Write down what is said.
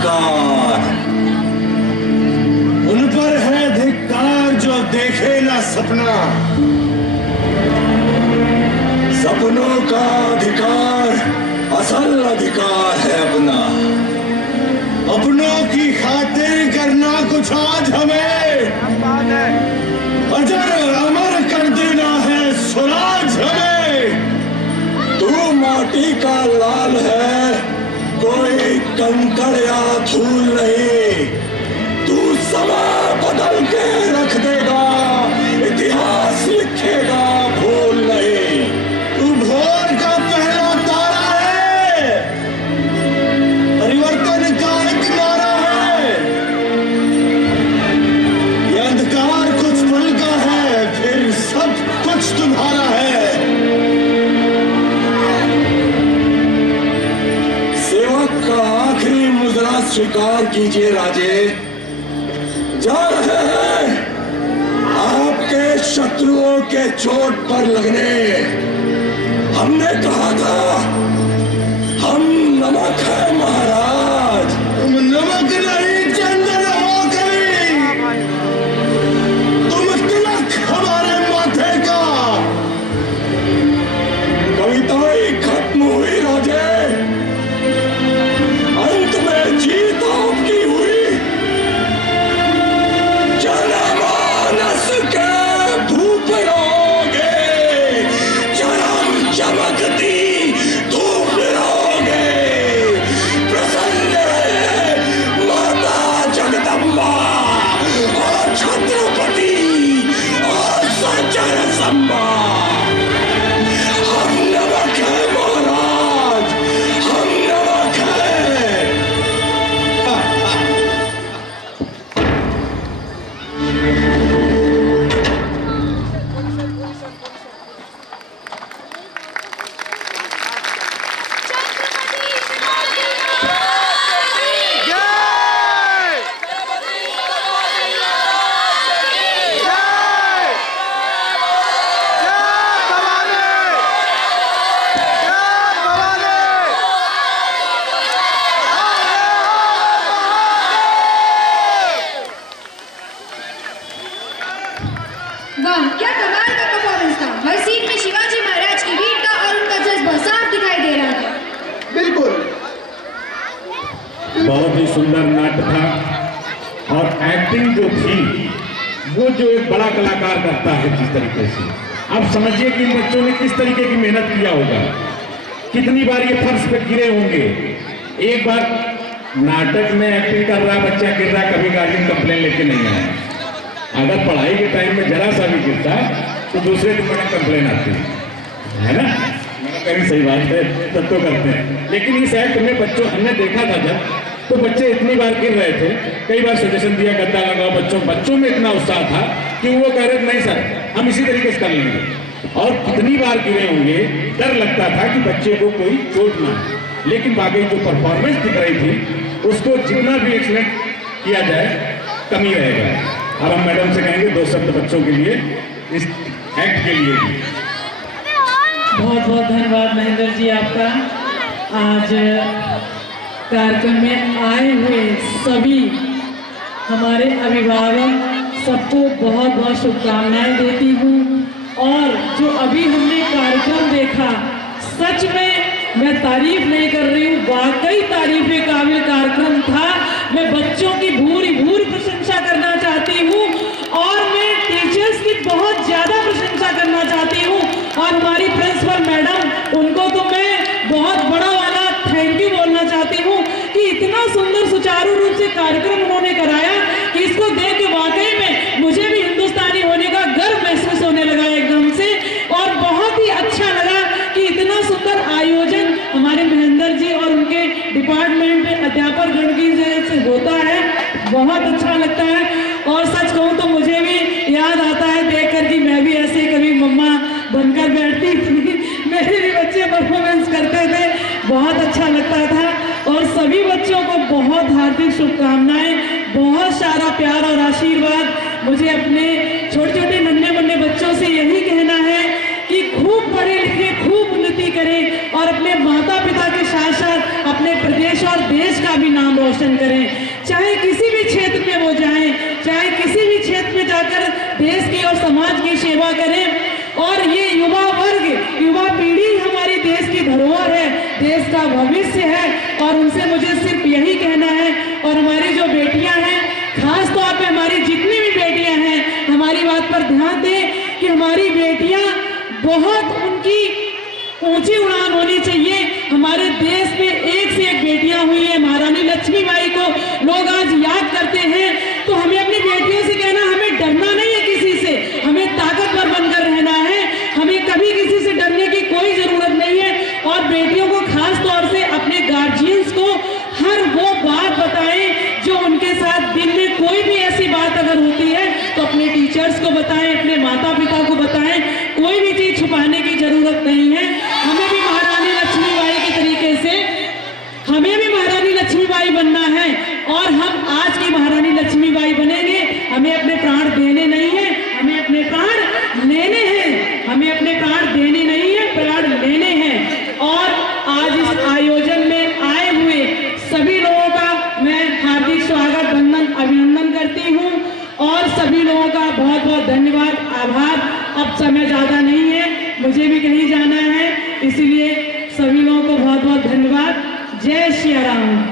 धिक्कार, उन पर है धिक्कार जो देखे ना सपना। सपनों का अधिकार असल अधिकार है अपना। अपनों की खातिर करना कुछ आज हमें, अजर अमर कर देना है स्वराज हमें। तू माटी का लाल है, कोई कंकड़ या धूल नहीं। तू समा बदल के रख देगा, इतिहास लिखेगा भूल नहीं। तू भोर का पहला तारा है, परिवर्तन का एक नारा है। ये अंधकार कुछ पल का है, फिर सब कुछ तुम्हारा है। आखिरी मुजरा स्वीकार कीजिए राजे, जा रहे हैं आपके शत्रुओं के चोट पर लगने। हमने कहा था हम नमक है महाराज, तुम नमक नहीं चंदन हो कभी। तुम तिलक हमारे माथे का। कविताएं खत्म हुई राजे, जीत आपकी हुई। जनमानस के धूप रहोगे, चरम चमकती धूप रहोगे। प्रसन्न है माता जगदम्बा और छत्रपति और सज्जन संबा। हम नमक है महाराज, हम नमक है। वाह, क्या कमाल का परफॉर्मेंस था। हर सीन में शिवाजी महाराज की वीरता और उनका जज्बा साफ दिखाई दे रहा था। बिल्कुल, बहुत ही सुंदर नाट्य था और एक्टिंग जो थी वो जो एक बड़ा कलाकार करता है जिस तरीके से, आप समझिए कि इन बच्चों ने किस तरीके की मेहनत किया होगा, कितनी बार ये फर्श पे गिरे होंगे। एक बार नाटक में एक्टिंग कर रहा बच्चा गिर रहा, कभी गार्जियन कंप्लेन लेके नहीं आया। अगर पढ़ाई के टाइम में जरा सा भी गिरता तो दूसरे दिन में कंप्लेन आती है ना। मैंने कहीं सही बात है, तब तो करते हैं। लेकिन इस एक्ट में बच्चों हमने देखा था जब, तो बच्चे इतनी बार गिर रहे थे, कई बार सजेशन दिया गद्दा लगाओ। बच्चों में इतना उत्साह था कि वो कह रहे नहीं सर हम इसी तरीके से कर लेंगे। और कितनी बार गिरे होंगे, डर लगता था कि बच्चे को कोई चोट ना। लेकिन बाकी जो परफॉर्मेंस दिख रही थी उसको जितना भी एक्सलेंट किया जाए कमी रहेगा। अब हम मैडम से कहेंगे दो शब्द बच्चों के लिए, इस एक्ट के लिए भी। बहुत बहुत धन्यवाद महेंद्र जी आपका। आज कार्यक्रम में आए हुए सभी हमारे अभिभावक सबको बहुत बहुत शुभकामनाएं देती हूँ। और जो अभी हमने कार्यक्रम देखा, सच में मैं तारीफ नहीं कर रही हूँ, वाकई तारीफ के काबिल कार्यक्रम था। मैं बच्चों की भूरी भूरी प्रशंसा करना चाहती हूँ और मैं टीचर्स की बहुत ज्यादा प्रशंसा करना चाहती हूँ। और हमारी प्रिंसिपल मैडम, उनको तो मैं बहुत बड़ा वाला थैंक यू बोलना चाहती हूँ कि इतना सुंदर सुचारू रूप से कार्यक्रम उन्होंने कराया कि इसको देख के वाकई में मुझे भी हिंदुस्तानी होने का गर्व महसूस होने लगा एकदम से। और बहुत ही अच्छा लगा कि इतना सुंदर आयोजन हमारे महेंद्र जी और उनके डिपार्टमेंट में अध्यापक गण की से होता है, बहुत अच्छा लगता है। और सच कहूँ तो मुझे भी याद आता है देखकर कि मैं भी ऐसे कभी मम्मा बनकर बैठती थी, मेरे भी बच्चे परफॉर्मेंस करते थे, बहुत अच्छा लगता था। और सभी बच्चों को बहुत हार्दिक शुभकामनाएं, बहुत सारा प्यार और आशीर्वाद। मुझे अपने छोटे छोटे नन्हे मुन्ने बच्चों से यही कहना है कि खूब पढ़े लिखे, खूब उन्नति करें और अपने अपने माता पिता के साथ साथ अपने प्रदेश और देश का भी नाम रोशन करें। चाहे किसी भी क्षेत्र में वो जाएं, चाहे किसी भी क्षेत्र में जाकर देश की और समाज की सेवा करें। और ये युवा वर्ग, युवा पीढ़ी हमारी देश की धरोहर है, देश का भविष्य है। और उनसे मुझे सिर्फ यही कहना है, और हमारी जो बेटियां हैं, खास तौर पे हमारी जितनी भी बेटियां हैं, हमारी बात पर ध्यान दें कि हमारी बेटियां बहुत उनकी ऊंची उड़ान होनी चाहिए। हमारे देश में एक से एक बेटियां हुई हैं। महारानी लक्ष्मीबाई को लोग आज याद करते हैं, तो हमें अपनी बेटियों से कहना, हमें डरना नहीं है किसी से, हमें ताकतवर बनकर रहना है, हमें कभी किसी से डरने की कोई जरूरत नहीं है। और बेटियों को खास तौर से अपने गार्जियंस को हर वो बात बताएं जो उनके साथ दिन में कोई भी ऐसी बात अगर होती है तो अपने टीचर्स को बताएं, अपने माता पिता को बताएं। कोई भी चीज छुपाने की जरूरत नहीं है। हमें भी महारानी लक्ष्मीबाई के तरीके से, हमें भी महारानी लक्ष्मीबाई बनना है, और हम आज की महारानी लक्ष्मीबाई बनेंगे। हमें अपने प्राण देने नहीं है, हमें अपने प्राण लेने हैं। हमें अपने प्राण देने नहीं है, प्राण लेने हैं। और आज इस आयोजन में आए हुए सभी लोगों का मैं हार्दिक स्वागत, वंदन, अभिनंदन करती हूँ। और सभी लोगों का बहुत बहुत धन्यवाद, आभार। अब समय ज़्यादा नहीं है, मुझे भी कहीं जाना है, इसलिए सभी लोगों को बहुत बहुत धन्यवाद। जय श्री राम।